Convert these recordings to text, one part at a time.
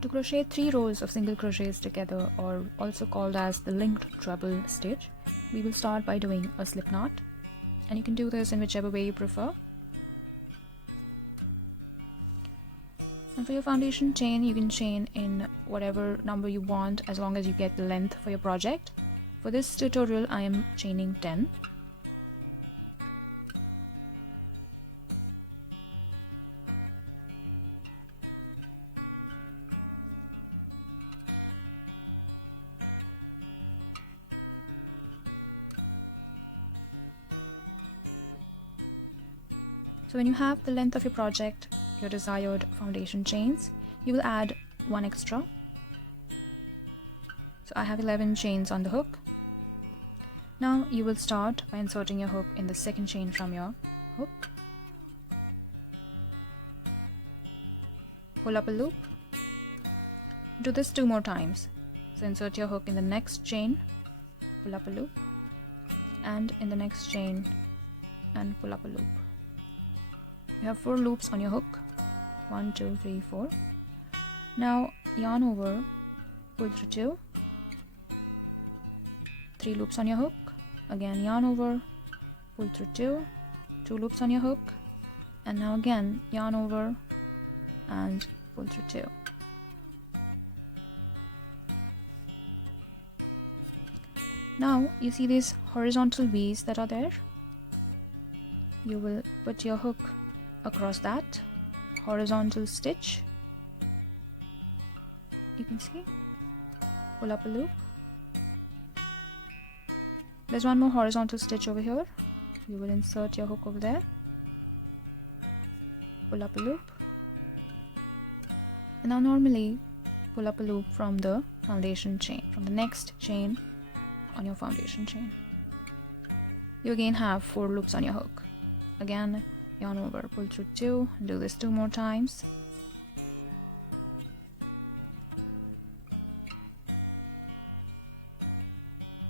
To crochet 3 rows of single crochets together, or also called as the linked treble stitch, we will start by doing a slip knot, and you can do this in whichever way you prefer. And for your foundation chain, you can chain in whatever number you want as long as you get the length for your project. For this tutorial, I am chaining 10. So when you have the length of your project, your desired foundation chains, you will add one extra. So I have 11 chains on the hook. Now you will start by inserting your hook in the second chain from your hook. Pull up a loop. Do this 2 more times. So insert your hook in the next chain, pull up a loop, and in the next chain and pull up a loop. You have 4 loops on your hook. 1, 2, 3, 4. Now yarn over, pull through 2. 3 loops on your hook. Again yarn over, pull through 2. 2 loops on your hook. And now again yarn over and pull through 2. Now you see these horizontal V's that are there. You will put your hook across that horizontal stitch. You can see, pull up a loop. There's one more horizontal stitch over here. You will insert your hook over there, pull up a loop, and now normally pull up a loop from the foundation chain, from the next chain on your foundation chain. You again have 4 loops on your hook. Again yarn over, pull through 2, and do this 2 more times.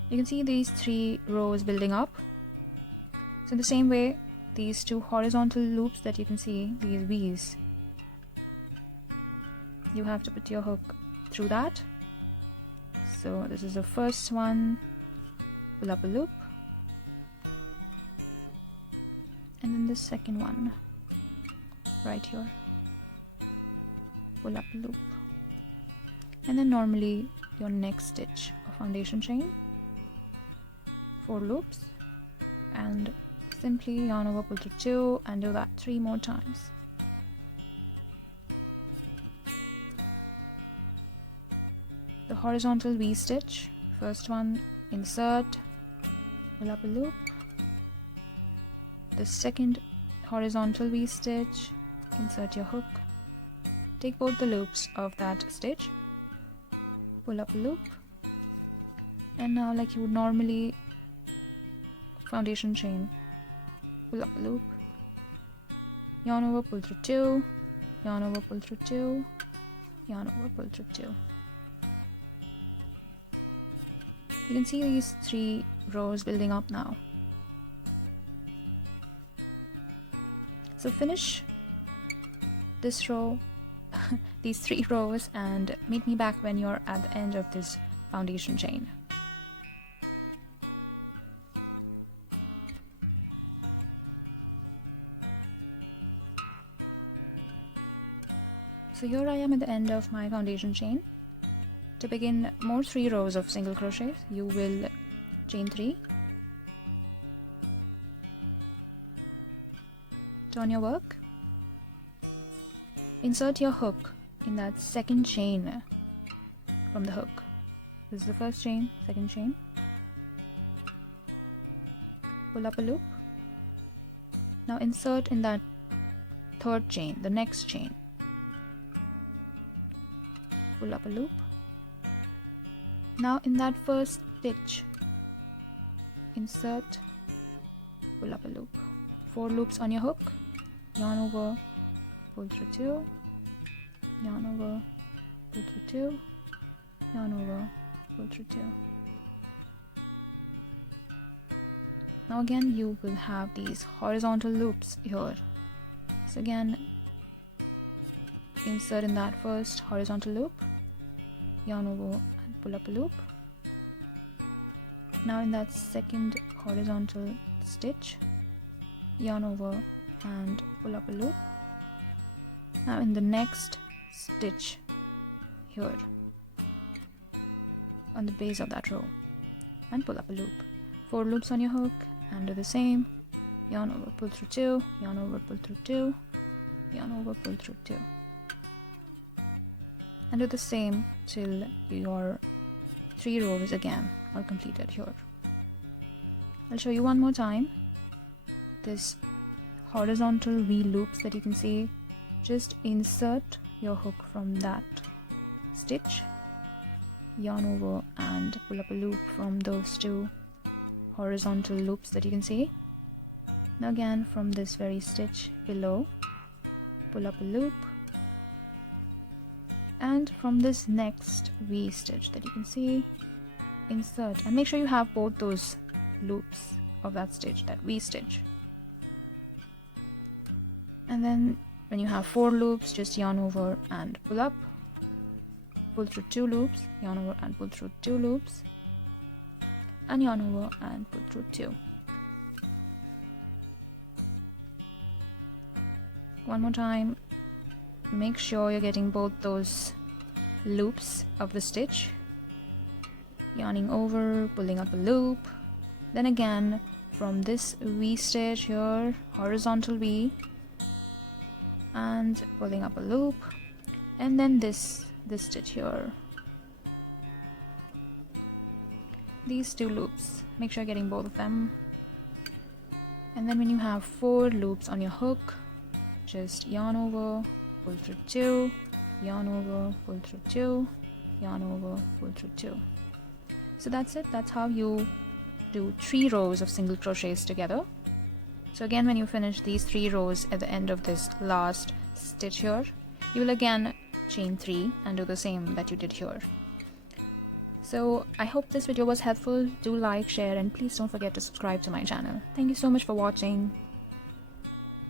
You can see these 3 rows building up. So in the same way, these 2 horizontal loops that you can see, these V's, you have to put your hook through that. So this is the first one, pull up a loop, and then the second one right here, pull up a loop, and then normally your next stitch of foundation chain, 4 loops, and simply yarn over, pull through 2, and do that 3 more times. The horizontal V stitch, first one, insert, pull up a loop. The second horizontal V stitch, insert your hook, take both the loops of that stitch, pull up a loop, and now like you would normally foundation chain, pull up a loop, yarn over, pull through 2, yarn over, pull through 2, yarn over, pull through 2. You can see these 3 rows building up now. So finish this row, these 3 rows, and meet me back when you're at the end of this foundation chain. So here I am at the end of my foundation chain. To begin more 3 rows of single crochets, you will chain 3, turn your work, insert your hook in that second chain from the hook. This is the first chain, second chain, pull up a loop. Now insert in that third chain, the next chain, pull up a loop. Now in that first stitch, insert, pull up a loop. 4 loops on your hook, yarn over, pull through 2, yarn over, pull through 2, yarn over, pull through 2. Now again you will have these horizontal loops here. So again, insert in that first horizontal loop, yarn over and pull up a loop. Now in that second horizontal stitch, yarn over and pull up a loop. Now in the next stitch here on the base of that row, and pull up a loop. 4 loops on your hook and do the same. Yarn over, pull through 2, yarn over, pull through 2, yarn over, pull through 2, and do the same till your 3 rows again are completed here. I'll show you one more time. This horizontal V loops that you can see, just insert your hook from that stitch, yarn over and pull up a loop from those 2 horizontal loops that you can see. Now again from this very stitch below, pull up a loop, and from this next V stitch that you can see, insert, and make sure you have both those loops of that stitch, that V stitch. And then when you have 4 loops, just yarn over and pull up, pull through 2 loops, yarn over and pull through 2 loops, and yarn over and pull through 2. One more time, make sure you're getting both those loops of the stitch, yarning over, pulling up a loop, then again from this V stitch here, horizontal V, and pulling up a loop, and then this stitch here, these 2 loops, make sure you're getting both of them. And then when you have 4 loops on your hook, just yarn over, pull through 2, yarn over, pull through 2, yarn over, pull through 2. So that's it. That's how you do 3 rows of single crochets together. So again, when you finish these 3 rows at the end of this last stitch here, you will again chain 3 and do the same that you did here. So I hope this video was helpful. Do like, share, and please don't forget to subscribe to my channel. Thank you so much for watching.